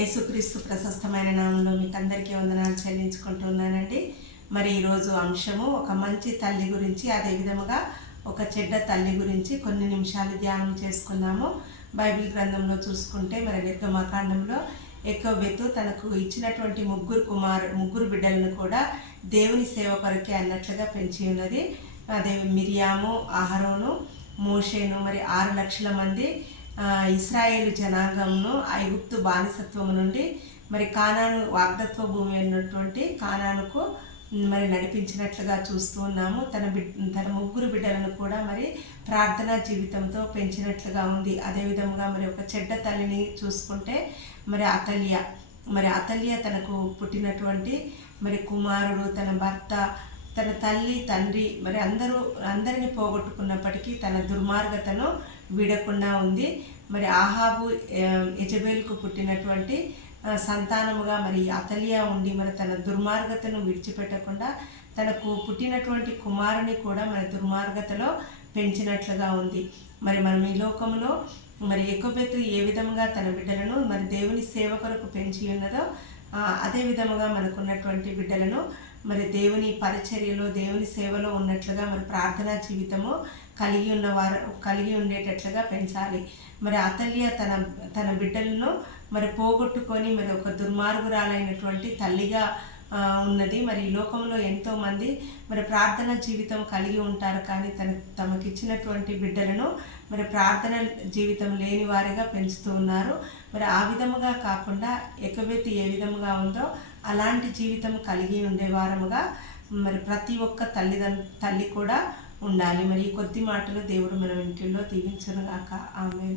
యేసుక్రీస్తు ప్రశస్తమైన నామంలో మీకు అందరికీ వందనాలు చెల్లించుకుంటున్నానండి. మరి ఈరోజు అంశము ఒక మంచి తల్లి గురించి అదే విధముగా ఒక చెడ్డ తల్లి గురించి కొన్ని నిమిషాలు ధ్యానం చేసుకున్నాము బైబిల్ గ్రంథంలో చూసుకుంటే మరి నిర్గమాకాండంలో ఎక్కువెత్తు తనకు ఇచ్చినటువంటి ముగ్గురు కుమారు ముగ్గురు బిడ్డలను కూడా దేవుని సేవ కొరకే అన్నట్లుగా పెంచి ఉన్నది. అదే మిరియాము ఆహరోను మోషేను మరి ఆరు లక్షల మంది ఇస్రాయేల్ జనాంగంలో ఐగుప్తు బానిసత్వము నుండి మరి కానాను వాగ్దత్వ భూమి అయినటువంటి కానానుకు మరి నడిపించినట్లుగా చూస్తూ ఉన్నాము. తన బిడ్ తన ముగ్గురు బిడ్డలను కూడా మరి ప్రార్థనా జీవితంతో పెంచినట్లుగా ఉంది. అదేవిధంగా మరి ఒక చెడ్డ తల్లిని చూసుకుంటే మరి అతల్య మరి అతల్య తనకు పుట్టినటువంటి మరి కుమారుడు తన భర్త తన తల్లి తండ్రి మరి అందరూ అందరిని పోగొట్టుకున్నప్పటికీ తన దుర్మార్గతను వీడకుండా ఉంది. మరి ఆహాబు యజబేల్కు పుట్టినటువంటి సంతానముగా మరి అతలియా ఉండి మరి తన దుర్మార్గతను విడిచిపెట్టకుండా తనకు పుట్టినటువంటి కుమారుని కూడా మన దుర్మార్గతలో పెంచినట్లుగా ఉంది. మరి మనం ఈ లోకంలో మరి ఎక్కుపెత్తు ఏ విధంగా తన బిడ్డలను మరి దేవుని సేవ కొరకు పెంచి ఉన్నదో అదే విధముగా మనకున్నటువంటి బిడ్డలను మరి దేవుని పరిచర్యలో దేవుని సేవలో ఉన్నట్లుగా మరి ప్రార్థనా జీవితము కలిగి ఉన్న వారు కలిగి ఉండేటట్లుగా పెంచాలి. మరి అతల్య తన తన బిడ్డలను మరి పోగొట్టుకొని మరి ఒక దుర్మార్గురాలైనటువంటి తల్లిగా ఉన్నది. మరి ఈ లోకంలో ఎంతోమంది మరి ప్రార్థన జీవితం కలిగి ఉంటారు. కానీ తన తమకిచ్చినటువంటి బిడ్డలను మరి ప్రార్థన జీవితం లేని వారిగా పెంచుతూ ఉన్నారు. మరి ఆ విధముగా కాకుండా ఎకబెత్తి ఏ విధముగా ఉందో అలాంటి జీవితం కలిగి ఉండే వారముగా మరి ప్రతి ఒక్క తల్లిదండ్రు తల్లి కూడా ఉండాలి. మరి ఈ కొద్ది మాటలు దేవుడు మన ఇంటిలో దీవించను గాక ఆమె